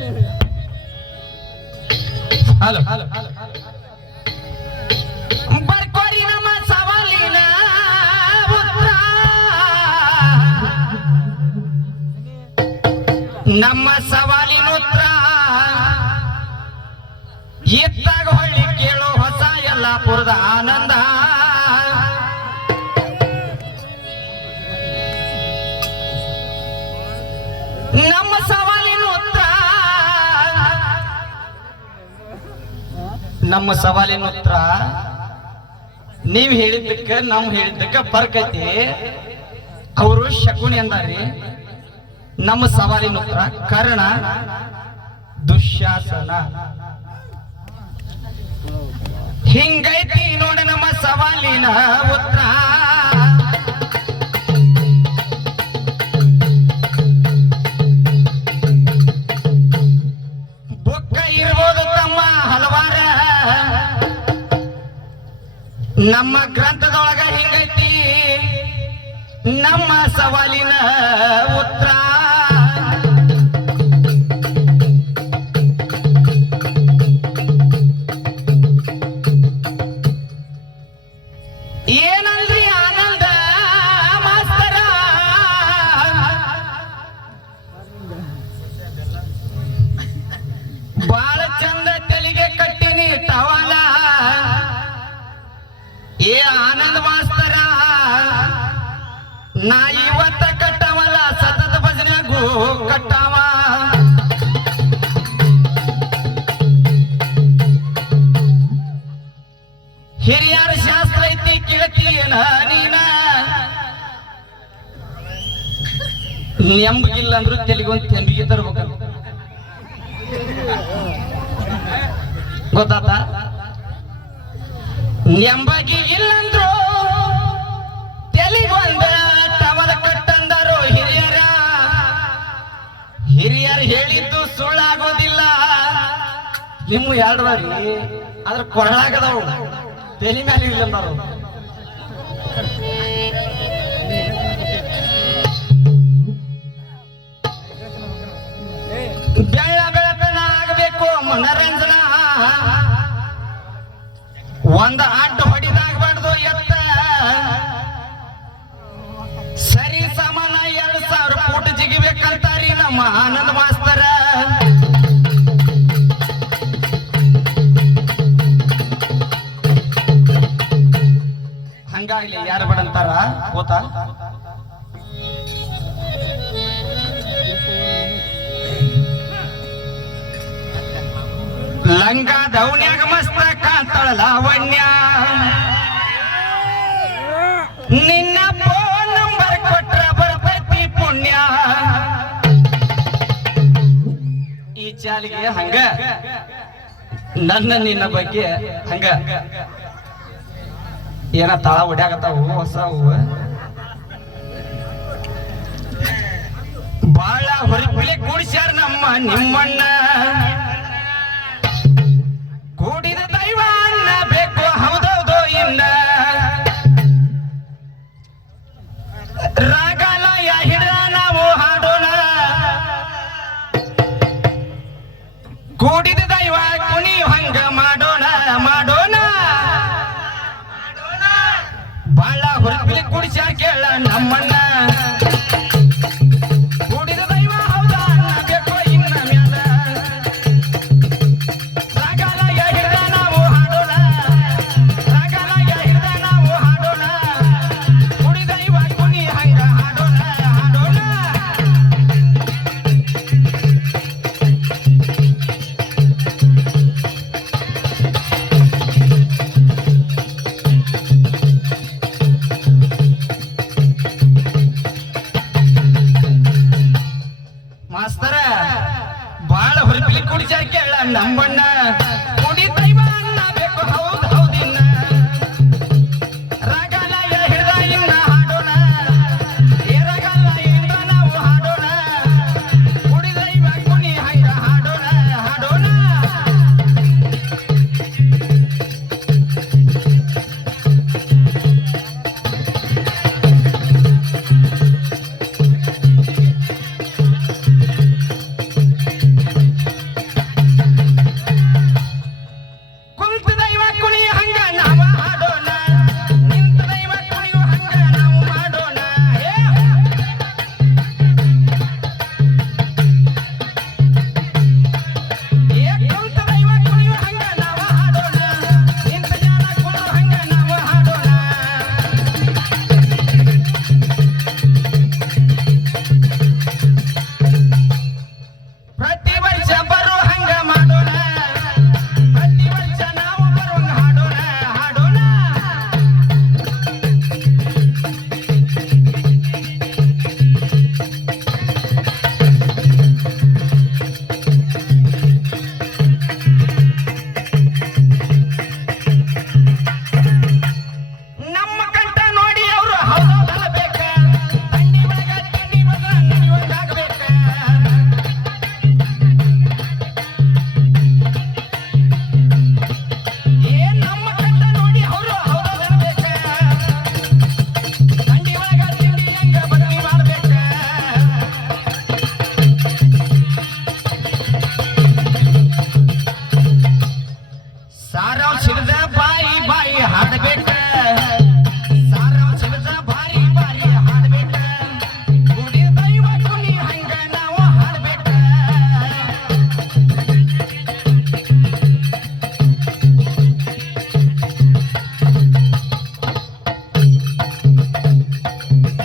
Hello. Hello hello ನಮ್ಮ ಸವಾಲಿನ ಉತ್ತರ ಎತ್ತಾಗ ಹೊಳ್ಳಿ ಕೇಳೋ ಹೊಸ ಎಲ್ಲಾಪುರದ ಆನಂದ. ನಮ್ಮ ಸವಾಲಿನ ಉತ್ತರ, ನೀವ್ ಹೇಳಿದ್ದಕ್ಕ ನಾವು ಹೇಳಿದ್ದಕ್ಕ ಬರ್ಕೈತಿ ಅವರು ಶಕುನಿ ಅಂದಾರಿ. ನಮ್ಮ ಸವಾಲಿನ ಉತ್ತರ, ಕರ್ಣ ದುಶ್ಯಾಸನ. ಹಿಂಗೈತಿ ನೋಡಿ ನಮ್ಮ ಸವಾಲಿನ ನಮ್ಮ ಗ್ರಂಥದೊಳಗ ಹಿಂಗೈತಿ? ನಮ್ಮ ಸವಾಲಿನ ಉತ್ತರ ಕಟ್ಟವ? ಹಿರಿಯರ ಶಾಸ್ತ್ರ ಐತಿ ಕೇಳ್ತೀಯನ ನೀನ? ನೆಂಬಗಿಲ್ಲ ಅಂದ್ರು ತೆಲಿಗೊಂದು ತೆಂಬಿಗೆ ತರ್ಬೇಕು ಗೊತ್ತಾತ? ನೆಂಬಗಿ ಇಲ್ಲಂದ್ರು ನಿಮ್ಮ ಎರಡು ಬಾರಿ ಅದ್ರ ಕೊರಳಾಗದವು ತೆಲಿ ಮೇಲೆ ಇಲ್ಲ ಅಂದರು ಬೆಳ್ಳ ಬೆಳಕನ ಆಗಬೇಕು ಮನರಂಜನ. ಒಂದ ಅಡ್ಡ ಹೊಡಿದಾಗಬಾರ್ದು ಎತ್ತ. ಸರಿ ಸಮಾನ ಎರಡ್ ಸಾವಿರ ಫೂಟ್ ಜಿಗಿಬೇಕಂತಾರಿ ನಮ್ಮ ಆನಂದ ಮಾಸ್ತರ ಯಾರು ಯಾರು ಬೇಡಂತಾರ? ಗೊತ್ತಾ? ಲಂಗ ದೌನ್ಯಾಗ ಮಸ್ತ ಕಾಂತಳ ಲಾವಣ್ಯ. ನಿನ್ನ ಫೋನ್ ನಂಬರ್ ಕೊಟ್ರ ಬರ್ತೈತಿ ಪುಣ್ಯ. ಈ ಚಾಲಿಗೆ ಹಂಗ. ನನ್ನ ನಿನ್ನ ಬಗ್ಗೆ ಹಂಗ. ಏನ ತಾಳ ಹೊಸ ಹೊಸವು ಬಾಳ ಹೊರಪಿಲೆ ಕೂಡಿಸ್ಯಾರ ನಮ್ಮ ನಿಮ್ಮಣ್ಣ. ಕೂಡಿದ ದೈವ ಅನ್ನ ಬೇಕು, ಹೌದೌದು ಇನ್ನ. ರಾಗಾಲಯ ಬಾಳ ಹೊರಪಿಲಿ ಕುಡಿಸ ಕೇಳ ನಮ್ಮನ್ನ ಮಾಸ್ತರ ಬಾಳ